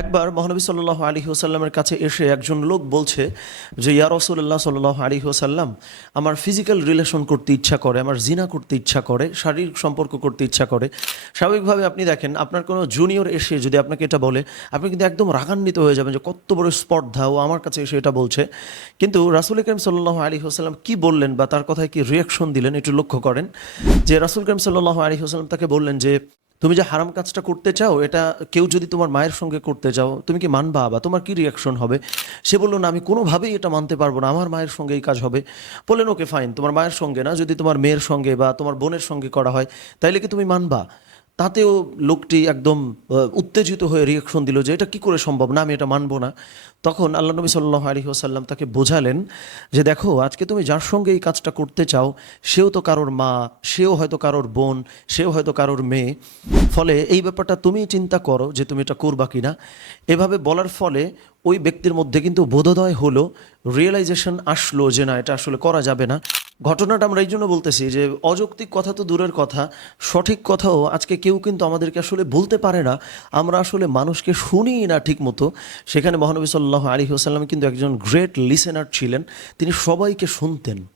একবার মহানবী সাল্লাহ আলী ওসাল্লামের কাছে এসে একজন লোক বলছে যে, ইয়া রসুল্লাহ সাল্লাহ আলী ওসাল্লাম আমার ফিজিক্যাল রিলেশন করতে ইচ্ছা করে, আমার জিনা করতে ইচ্ছা করে, শারীরিক সম্পর্ক করতে ইচ্ছা করে। স্বাভাবিকভাবে আপনি দেখেন, আপনার কোনো জুনিয়র এসে যদি আপনাকে এটা বলে, আপনি কিন্তু একদম রাগান্বিত হয়ে যাবেন যে, কত বড় স্পর্ধা, ও আমার কাছে এসে এটা বলছে। কিন্তু রাসুল করিম সাল্লাহ আলী হোসাল্লাম কী বললেন বা তার কথায় কি রিয়াকশন দিলেন, একটু লক্ষ্য করেন। যে, রাসুল করিম সাল্লাহ আলী হোসাল্লাম তাকে বললেন যে তুমি যে হারাম কাজটা করতে চাও, এটা কেউ যদি তোমার মায়ের সঙ্গে করতে চাও তুমি কি মানবা বা তোমার কি রিয়াকশন হবে? সে বলল, না, আমি কোনোভাবেই এটা মানতে পারব না, আমার মায়ের সঙ্গে এই কাজ হবে। বললেন, ওকে ফাইন তোমার মায়ের সঙ্গে না, যদি তোমার মেয়ের সঙ্গে বা তোমার বোনের সঙ্গে করা হয়, তাইলে কি তুমি মানবা? তাতেও লোকটি একদম উত্তেজিত হয়ে রিয়াকশন দিল যে এটা কি করে সম্ভব? না, আমি এটা মানব না। তখন আল্লাহ নবী সাল্লাহ আলী ওসাল্লাম তাকে বোঝালেন যে দেখো, আজকে তুমি যার সঙ্গে এই কাজটা করতে চাও, সেও তো কারোর মা, সেও হয়তো কারোর বোন, সেও হয়তো কারোর মেয়ে। ফলে এই ব্যাপারটা তুমি চিন্তা করো যে তুমি এটা করবা কিনা। এভাবে বলার ফলে ওই ব্যক্তির মধ্যে কিন্তু বোধোদয় হলো রিয়েলাইজেশন আসলো যে না, এটা আসলে করা যাবে না। ঘটনাটা আমরা এই জন্য বলতেছি যে অযৌক্তিক কথা তো দূরের কথা, সঠিক কথাও আজকে কেউ কিন্তু আমাদেরকে আসলে বলতে পারে না। আমরা আসলে মানুষকে শুনি না ঠিক মতো সেখানে মহানবী সাল্লাহ আলী হোসাল্লাম কিন্তু একজন গ্রেট লিসেনার ছিলেন। তিনি সবাইকে শুনতেন।